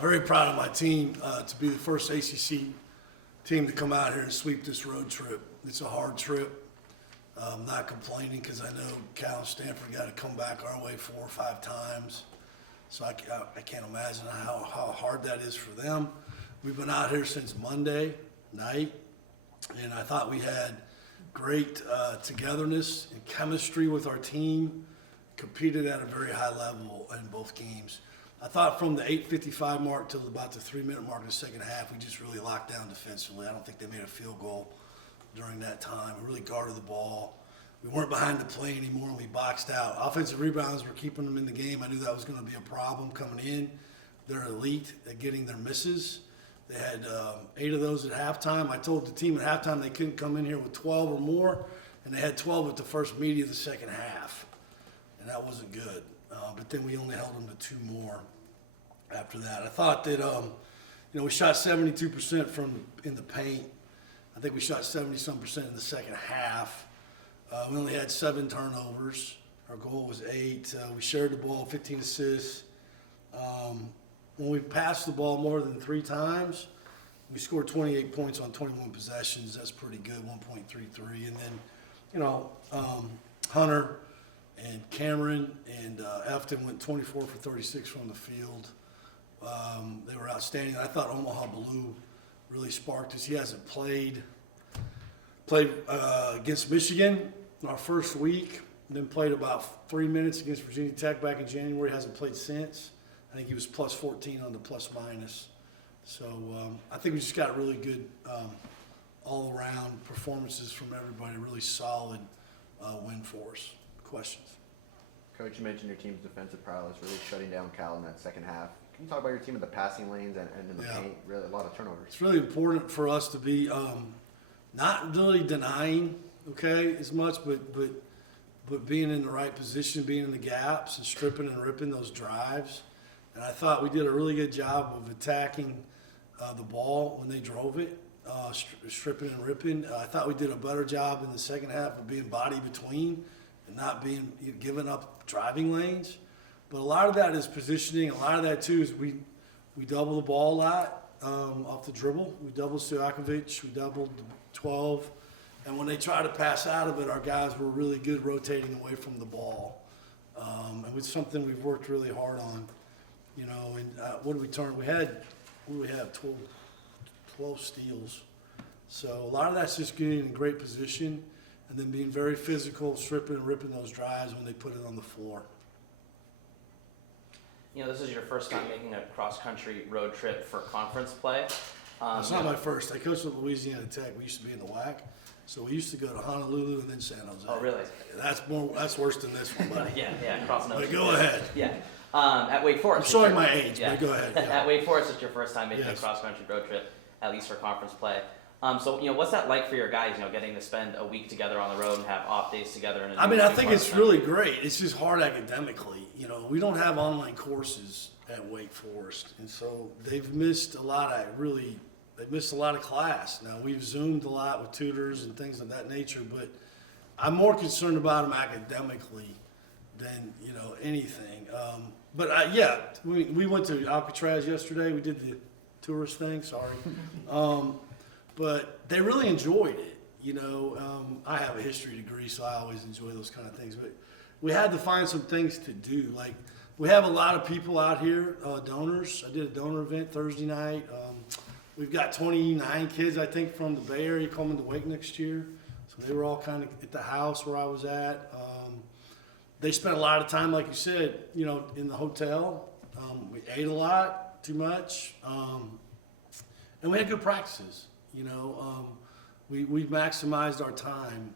Very proud of my team to be the first ACC team to come out here and sweep this road trip. It's a hard trip. I'm not complaining because I know Cal and Stanford got to come back our way 4 or 5 times. So I can't imagine how hard that is for them. We've been out here since Monday night, and I thought we had great togetherness and chemistry with our team, competed at a very high level in both games. I thought from the 8:55 mark till about the 3-minute mark in the second half, we just really locked down defensively. I don't think they made a field goal during that time. We really guarded the ball. We weren't behind the play anymore, and we boxed out. Offensive rebounds were keeping them in the game. I knew that was going to be a problem coming in. They're elite at getting their misses. They had 8 of those at halftime. I told the team at halftime they couldn't come in here with 12 or more, and they had 12 at the first meeting of the second half, and that wasn't good. But then we only held them to 2 more after that. I thought that, we shot 72% from in the paint. I think we shot 70-some% in the second half. We only had 7 turnovers. Our goal was 8. We shared the ball, 15 assists. When we passed the ball more than 3 times, we scored 28 points on 21 possessions. That's pretty good, 1.33. And then, Hunter and Cameron and Efton went 24 for 36 from the field. They were outstanding. I thought Omaha Blue really sparked us. He hasn't played against Michigan in our first week, and then played about 3 minutes against Virginia Tech back in January. Hasn't played since. I think he was plus 14 on the plus minus. So I think we just got really good all-around performances from everybody. Really solid win for us. Questions? Coach, you mentioned your team's defensive prowess really shutting down Cal in that second half. Can you talk about your team in the passing lanes and in the paint? Really, a lot of turnovers. It's really important for us to be not really denying, as much, but being in the right position, being in the gaps and stripping and ripping those drives. And I thought we did a really good job of attacking the ball when they drove it, stripping and ripping. I thought we did a better job in the second half of being body between and not being giving up driving lanes. But a lot of that is positioning. A lot of that, too, is we double the ball a lot off the dribble. We doubled Stojakovic. We doubled 12. And when they try to pass out of it, our guys were really good rotating away from the ball. And it's something we've worked really hard on. And what did we turn? We have 12 steals. So a lot of that's just getting in great position and then being very physical, stripping and ripping those drives when they put it on the floor. This is your first time making a cross-country road trip for conference play. It's not my first. I coached at Louisiana Tech. We used to be in the WAC. So we used to go to Honolulu and then San Jose. Oh, really? That's worse than this one, buddy. yeah, crossing ocean. But go ahead. Yeah. At Wake Forest. I'm showing my age, but go ahead. Yeah. At Wake Forest, it's your first time making Yes. a cross-country road trip, at least for conference play. So, what's that like for your guys, getting to spend a week together on the road and have off days together? I think it's really great. It's just hard academically. We don't have online courses at Wake Forest. And so they've missed a lot of class. Now, we've Zoomed a lot with tutors and things of that nature, but I'm more concerned about them academically than, anything. We went to Alcatraz yesterday. We did the tourist thing, sorry. But they really enjoyed it. I have a history degree, so I always enjoy those kind of things. But we had to find some things to do. Like, we have a lot of people out here, donors. I did a donor event Thursday night. We've got 29 kids, I think, from the Bay Area coming to Wake next year. So they were all kind of at the house where I was at. They spent a lot of time, like you said, in the hotel. We ate a lot, too much. And we had good practices. We maximized our time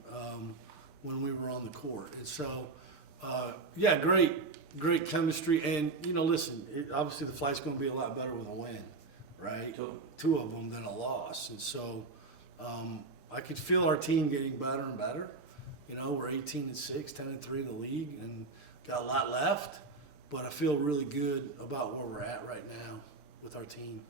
when we were on the court. And so, great chemistry. And, obviously the flight's going to be a lot better with a win, right? 2 of them than a loss. And so I could feel our team getting better and better. We're 18-6, 10-3 in the league, and got a lot left. But I feel really good about where we're at right now with our team.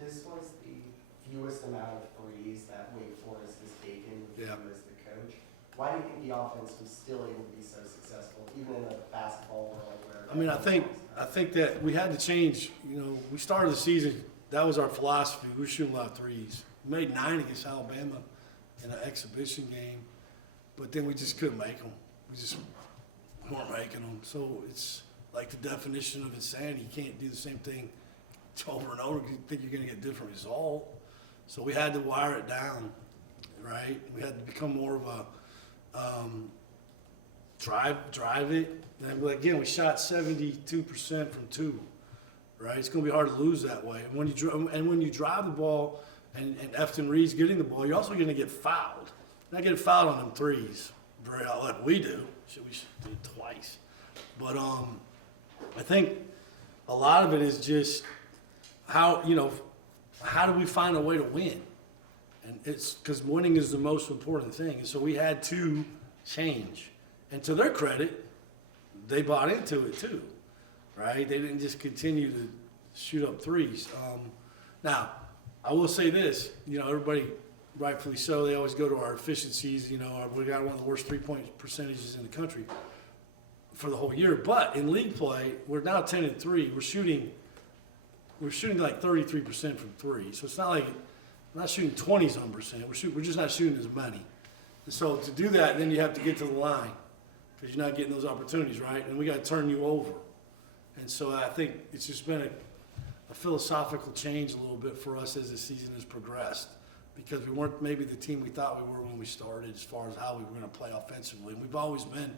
This was the fewest amount of threes that Wake Forest has taken with you as the coach. Why do you think the offense was still able to be so successful, even in a basketball world where? I mean, I think that we had to change. You know, we started the season. That was our philosophy. We were shooting a lot of threes. We made 9 against Alabama in an exhibition game, but then we just couldn't make them. We just weren't making them. So it's like the definition of insanity. You can't do the same thing over and over. You think you're going to get a different result. So we had to wire it down, right? We had to become more of a drive it. And again, we shot 72% from 2, right? It's going to be hard to lose that way. And when you drive the ball and Efton Reed's getting the ball, you're also going to get fouled. Not getting fouled on them threes, like we do. We should do it twice. But I think a lot of it is just how do we find a way to win? And it's because winning is the most important thing. And so we had to change. And to their credit, they bought into it too, right? They didn't just continue to shoot up threes. Now, I will say this, everybody, rightfully so, they always go to our efficiencies. We got one of the worst three-point percentages in the country for the whole year. But in league play, we're now 10-3. We're shooting like 33% from 3. So it's not like we're not shooting 20-some%. We're just not shooting as many. And so to do that, then you have to get to the line because you're not getting those opportunities, right? And we got to turn you over. And so I think it's just been a philosophical change a little bit for us as the season has progressed because we weren't maybe the team we thought we were when we started as far as how we were going to play offensively. And we've always been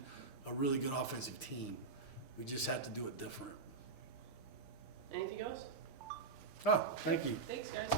a really good offensive team. We just had to do it different. Anything else? Oh, thank you. Thanks, guys.